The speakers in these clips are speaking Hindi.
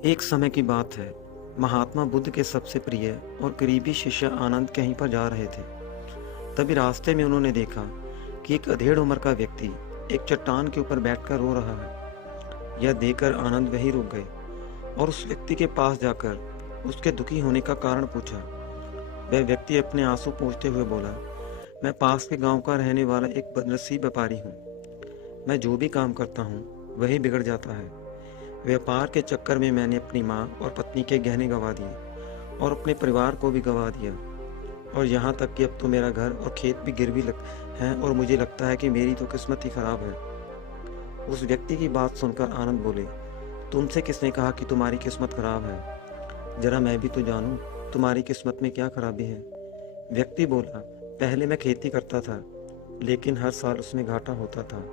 एक समय की बात है। महात्मा बुद्ध के सबसे प्रिय और करीबी शिष्य आनंद कहीं पर जा रहे थे। तभी रास्ते में उन्होंने देखा कि एक अधेड़ उम्र का व्यक्ति एक चट्टान के ऊपर बैठकर रो रहा है। यह देखकर आनंद वहीं रुक गए और उस व्यक्ति के पास जाकर उसके दुखी होने का कारण पूछा। वह व्यक्ति अपने आंसू पोंछते हुए बोला, मैं पास के गांव का रहने वाला एक बदनसीब व्यापारी हूँ। मैं जो भी काम करता हूँ वही बिगड़ जाता है। व्यापार के चक्कर में मैंने अपनी माँ और पत्नी के गहने गंवा दिए और अपने परिवार को भी गंवा दिया, और यहाँ तक कि अब तो मेरा घर और खेत भी गिरवी लग हैं और मुझे लगता है कि मेरी तो किस्मत ही खराब है। उस व्यक्ति की बात सुनकर आनंद बोले, तुमसे किसने कहा कि तुम्हारी किस्मत खराब है? जरा मैं भी तो जानूं तुम्हारी किस्मत में क्या खराबी है। व्यक्ति बोला, पहले मैं खेती करता था, लेकिन हर साल उसमें घाटा होता था।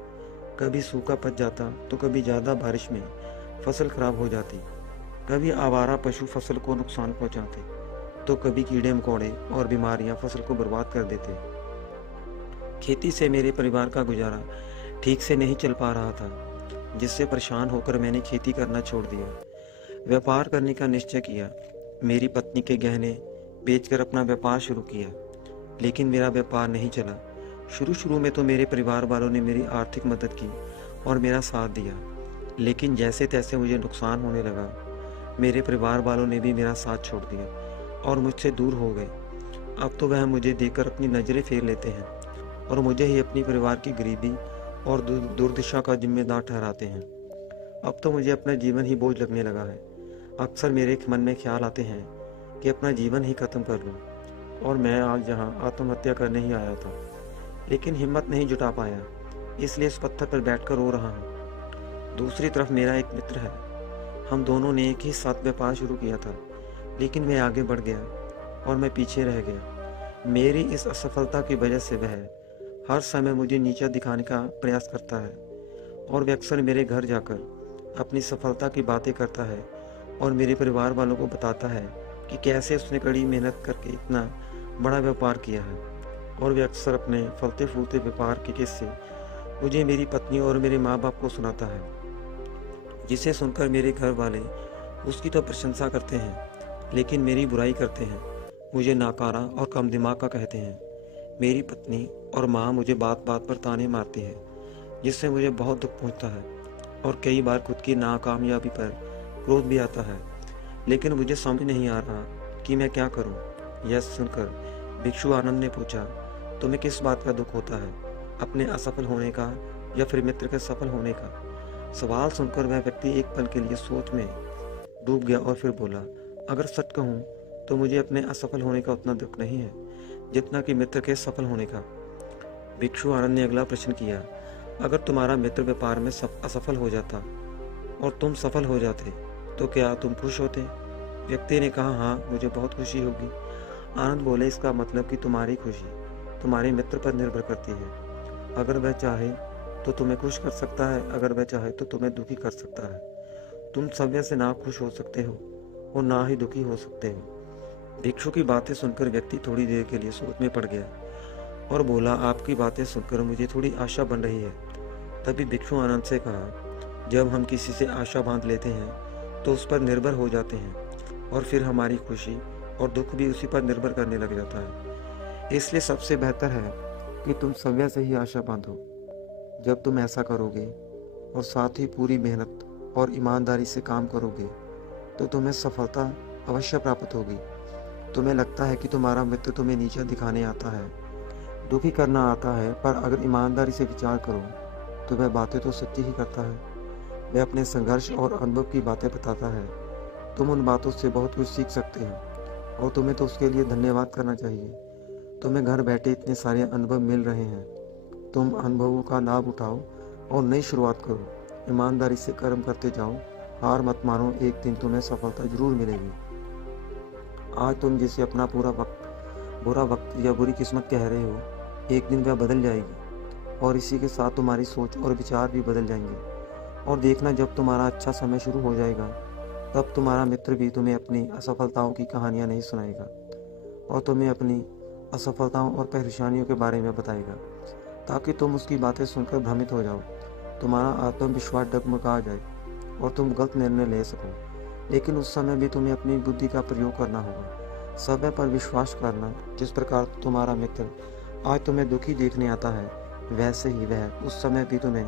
कभी सूखा पड़ जाता तो कभी ज़्यादा बारिश में फसल खराब हो जाती, कभी आवारा पशु फसल को नुकसान पहुंचाते, तो कभी कीड़े मकोड़े और बीमारियां फसल को बर्बाद कर देते। खेती से मेरे परिवार का गुजारा ठीक से नहीं चल पा रहा था, जिससे परेशान होकर मैंने खेती करना छोड़ दिया। व्यापार करने का निश्चय किया। मेरी पत्नी के गहने बेचकर अपना व्यापार शुरू किया, लेकिन मेरा व्यापार नहीं चला। शुरू शुरू में तो मेरे परिवार वालों ने मेरी आर्थिक मदद की और मेरा साथ दिया, लेकिन जैसे तैसे मुझे नुकसान होने लगा। मेरे परिवार वालों ने भी मेरा साथ छोड़ दिया और मुझसे दूर हो गए। अब तो वह मुझे देखकर अपनी नज़रें फेर लेते हैं और मुझे ही अपनी परिवार की गरीबी और दुर्दशा का जिम्मेदार ठहराते हैं। अब तो मुझे अपना जीवन ही बोझ लगने लगा है। अक्सर मेरे मन में ख्याल आते हैं कि अपना जीवन ही खत्म कर लूं, और मैं आज यहाँ आत्महत्या करने ही आया था, लेकिन हिम्मत नहीं जुटा पाया, इसलिए इस पत्थर पर बैठकर रो रहा हूँ। दूसरी तरफ मेरा एक मित्र है। हम दोनों ने एक ही साथ व्यापार शुरू किया था, लेकिन मैं आगे बढ़ गया और मैं पीछे रह गया। मेरी इस असफलता की वजह से वह हर समय मुझे नीचा दिखाने का प्रयास करता है, और वह अक्सर मेरे घर जाकर अपनी सफलता की बातें करता है और मेरे परिवार वालों को बताता है कि कैसे उसने कड़ी मेहनत करके इतना बड़ा व्यापार किया है। और वे अक्सर अपने फलते फूलते व्यापार के किस्से मुझे, मेरी पत्नी और मेरे माँ बाप को सुनाता है, जिसे सुनकर मेरे घर वाले उसकी तो प्रशंसा करते हैं, लेकिन मेरी बुराई करते हैं। मुझे नाकारा और कम दिमाग का कहते हैं। मेरी पत्नी और माँ मुझे बात बात पर ताने मारती है, जिससे मुझे बहुत दुख पहुंचता है, और कई बार खुद की नाकामयाबी पर क्रोध भी आता है, लेकिन मुझे समझ नहीं आ रहा कि मैं क्या करूं। यह सुनकर भिक्षु आनंद ने पूछा, तुम्हें किस बात का दुख होता है, अपने असफल होने का या फिर मित्र के सफल होने का? सवाल सुनकर वह व्यक्ति एक पल के लिए सोच में डूब गया और फिर बोला, अगर सच कहूँ तो मुझे अपने असफल होने का उतना दुख नहीं है जितना कि मित्र के सफल होने का। भिक्षु आनंद ने अगला प्रश्न किया, अगर तुम्हारा मित्र व्यापार में असफल हो जाता और तुम सफल हो जाते तो क्या तुम खुश होते? व्यक्ति ने कहा, हाँ, मुझे बहुत खुशी होगी। आनंद बोले, इसका मतलब कि तुम्हारी खुशी तुम्हारे मित्र पर निर्भर करती है। अगर वह चाहे तो तुम्हें खुश कर सकता है, अगर वह चाहे तो तुम्हें दुखी कर सकता है। तुम सव्य से ना खुश हो सकते हो और ना ही दुखी हो सकते हो। भिक्षु की बातें सुनकर व्यक्ति थोड़ी देर के लिए सोच में पड़ गया और बोला, आपकी बातें सुनकर मुझे थोड़ी आशा बन रही है। तभी भिक्षु आनंद से कहा, जब हम किसी से आशा बांध लेते हैं तो उस पर निर्भर हो जाते हैं, और फिर हमारी खुशी और दुख भी उसी पर निर्भर करने लग जाता है। इसलिए सबसे बेहतर है कि तुम सव्य से ही आशा बांधो। जब तुम ऐसा करोगे और साथ ही पूरी मेहनत और ईमानदारी से काम करोगे तो तुम्हें सफलता अवश्य प्राप्त होगी। तुम्हें लगता है कि तुम्हारा मित्र तुम्हें नीचा दिखाने आता है, दुखी करना आता है, पर अगर ईमानदारी से विचार करो तो वह बातें तो सच्ची ही करता है। वह अपने संघर्ष और अनुभव की बातें बताता है। तुम उन बातों से बहुत कुछ सीख सकते हो और तुम्हें तो उसके लिए धन्यवाद करना चाहिए। तुम्हें घर बैठे इतने सारे अनुभव मिल रहे हैं। तुम अनुभवों का लाभ उठाओ और नई शुरुआत करो। ईमानदारी से कर्म करते जाओ, हार मत मानो, एक दिन तुम्हें सफलता जरूर मिलेगी। आज तुम जिसे अपना बुरा वक्त या बुरी किस्मत कह रहे हो, एक दिन वह बदल जाएगी, और इसी के साथ तुम्हारी सोच और विचार भी बदल जाएंगे। और देखना, जब तुम्हारा अच्छा समय शुरू हो जाएगा तब तुम्हारा मित्र भी तुम्हें अपनी असफलताओं की कहानियाँ नहीं सुनाएगा और तुम्हें अपनी असफलताओं और परेशानियों के बारे में बताएगा, ताकि तुम उसकी बातें सुनकर भ्रमित हो जाओ, तुम्हारा आत्मविश्वास डगमगा जाए और तुम गलत निर्णय ले सको। लेकिन उस समय भी तुम्हें अपनी बुद्धि का प्रयोग करना होगा। समय पर विश्वास करना। जिस प्रकार तुम्हारा मित्र आज तुम्हें दुखी देखने आता है, वैसे ही वह उस समय भी तुम्हें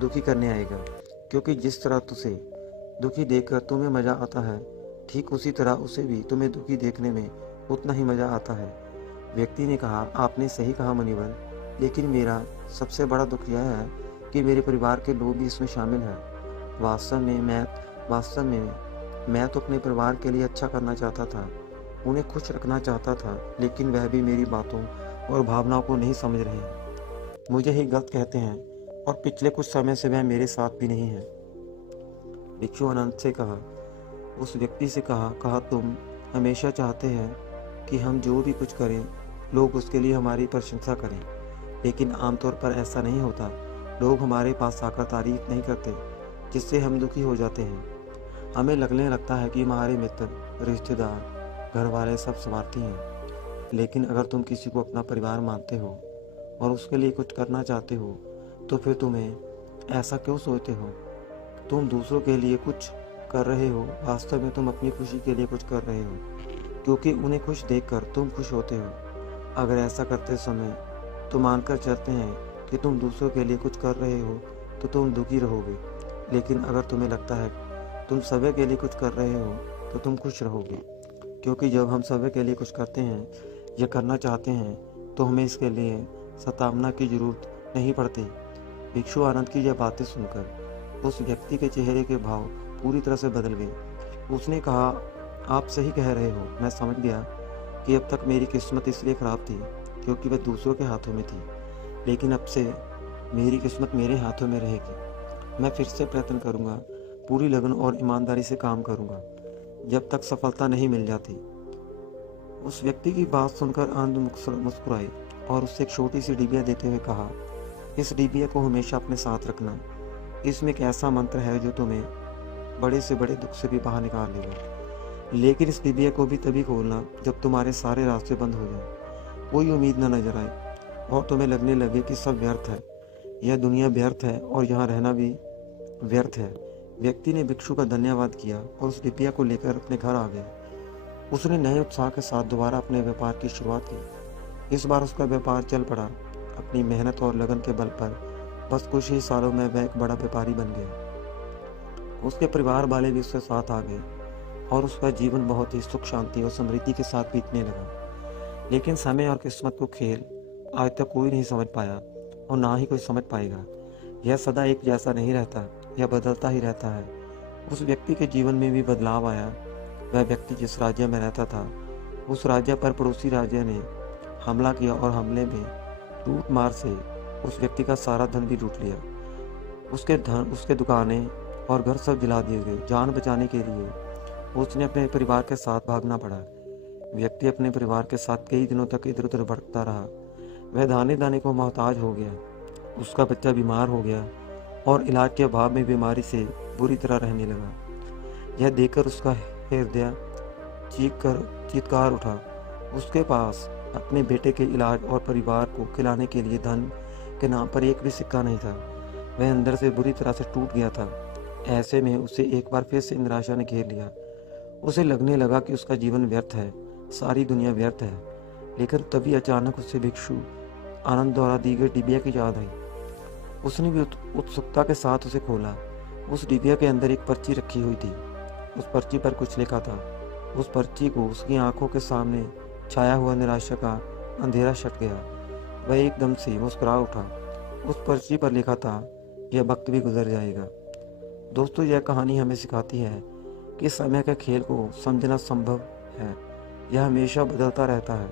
दुखी करने आएगा, क्योंकि जिस तरह तुझे दुखी देखकर तुम्हें मज़ा आता है, ठीक उसी तरह उसे भी तुम्हें दुखी देखने में उतना ही मज़ा आता है। व्यक्ति ने कहा, आपने सही कहा मुनिवर, लेकिन मेरा सबसे बड़ा दुख यह है कि मेरे परिवार के लोग भी इसमें शामिल हैं। वास्तव में मैं तो अपने परिवार के लिए अच्छा करना चाहता था, उन्हें खुश रखना चाहता था, लेकिन वह भी मेरी बातों और भावनाओं को नहीं समझ रहे हैं। मुझे ही गलत कहते हैं और पिछले कुछ समय से वह मेरे साथ भी नहीं है। भिक्षु अनंत से कहा, उस व्यक्ति से कहा तुम हमेशा चाहते हैं कि हम जो भी कुछ करें लोग उसके लिए हमारी प्रशंसा करें, लेकिन आमतौर पर ऐसा नहीं होता। लोग हमारे पास आकर तारीफ नहीं करते, जिससे हम दुखी हो जाते हैं। हमें लगने लगता है कि हमारे मित्र, रिश्तेदार, घर वाले सब स्वार्थी हैं। लेकिन अगर तुम किसी को अपना परिवार मानते हो और उसके लिए कुछ करना चाहते हो, तो फिर तुम्हें ऐसा क्यों सोचते हो? तुम दूसरों के लिए कुछ कर रहे हो, वास्तव में तुम अपनी खुशी के लिए कुछ कर रहे हो, क्योंकि उन्हें खुश देखकर तुम खुश होते हो। अगर ऐसा करते समय तुम मानकर चलते हैं कि तुम दूसरों के लिए कुछ कर रहे हो, तो तुम दुखी रहोगे। लेकिन अगर तुम्हें लगता है तुम सभी के लिए कुछ कर रहे हो, तो तुम खुश रहोगे, क्योंकि जब हम सभी के लिए कुछ करते हैं या करना चाहते हैं, तो हमें इसके लिए सतावना की जरूरत नहीं पड़ती। भिक्षु आनंद की यह बातें सुनकर उस व्यक्ति के चेहरे के भाव पूरी तरह से बदल गए। उसने कहा, आप सही कह रहे हो। मैं समझ गया कि अब तक मेरी किस्मत इसलिए खराब थी क्योंकि वह दूसरों के हाथों में थी, लेकिन अब से मेरी किस्मत मेरे हाथों में रहेगी। मैं फिर से प्रयत्न करूंगा, पूरी लगन और ईमानदारी से काम करूंगा, जब तक सफलता नहीं मिल जाती। उस व्यक्ति की बात सुनकर आनंद मुस्कुराए और उससे एक छोटी सी डिबिया देते हुए कहा, इस डिबिया को हमेशा अपने साथ रखना। इसमें एक ऐसा मंत्र है जो तुम्हें बड़े से बड़े दुख से भी बाहर निकाल लेगा। लेकिन इस डिबिया को भी तभी खोलना जब तुम्हारे सारे रास्ते बंद हो जाए, कोई उम्मीद न नजर आए और तुम्हें लगने लगे कि सब व्यर्थ है, यह दुनिया व्यर्थ है और यहाँ रहना भी व्यर्थ है। व्यक्ति ने भिक्षु का धन्यवाद किया और उस डिबिया को लेकर अपने घर आ गया। उसने नए उत्साह के साथ दोबारा अपने व्यापार की शुरुआत की। इस बार उसका व्यापार चल पड़ा। अपनी मेहनत और लगन के बल पर बस कुछ ही सालों में वह एक बड़ा व्यापारी बन गया। उसके परिवार वाले भी उसके साथ आ गए और उसका जीवन बहुत ही सुख शांति और समृद्धि के साथ बीतने लगा। लेकिन समय और किस्मत को खेल आज तक कोई नहीं समझ पाया और ना ही कोई समझ पाएगा। यह सदा एक जैसा नहीं रहता, यह बदलता ही रहता है। उस व्यक्ति के जीवन में भी बदलाव आया। वह व्यक्ति जिस राज्य में रहता था, उस राज्य पर पड़ोसी राज्य ने हमला किया और हमले में लूट मार से उस व्यक्ति का सारा धन भी लूट लिया। उसके दुकानें और घर सब जला दिए गए। जान बचाने के लिए उसने अपने परिवार के साथ भागना पड़ा। व्यक्ति अपने परिवार के साथ कई दिनों तक इधर उधर भटकता रहा। वह दाने दाने को मोहताज हो गया। उसका बच्चा बीमार हो गया और इलाज के अभाव में बीमारी से बुरी तरह रहने लगा। यह देखकर उसका हृदय चीत्कार उठा। उसके पास अपने बेटे के इलाज और परिवार को खिलाने के लिए धन के नाम पर एक भी सिक्का नहीं था। वह अंदर से बुरी तरह से टूट गया था। ऐसे में उसे एक बार फिर से निराशा ने घेर लिया। उसे लगने लगा कि उसका जीवन व्यर्थ है, सारी दुनिया व्यर्थ है। लेकिन तभी अचानक उसे भिक्षु आनंद द्वारा दी गई डिबिया की याद आई। उसने भी उत्सुकता के साथ उसे खोला। उस डिबिया के अंदर एक पर्ची रखी हुई थी। उस पर्ची पर कुछ लिखा था। उस पर्ची को उसकी आंखों के सामने छाया हुआ निराशा का अंधेरा छट गया। वह एकदम से मुस्कुरा उठा। उस पर्ची पर लिखा था, यह वक्त भी गुजर जाएगा। दोस्तों, यह कहानी हमें सिखाती है कि समय के खेल को समझना संभव है। यह हमेशा बदलता रहता है,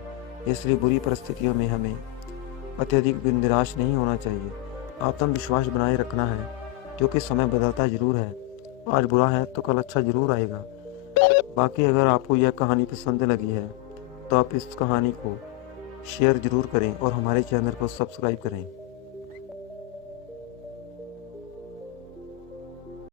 इसलिए बुरी परिस्थितियों में हमें अत्यधिक निराश नहीं होना चाहिए। आत्मविश्वास बनाए रखना है, क्योंकि समय बदलता जरूर है। आज बुरा है तो कल अच्छा जरूर आएगा। बाकी अगर आपको यह कहानी पसंद लगी है तो आप इस कहानी को शेयर जरूर करें और हमारे चैनल को सब्सक्राइब करें।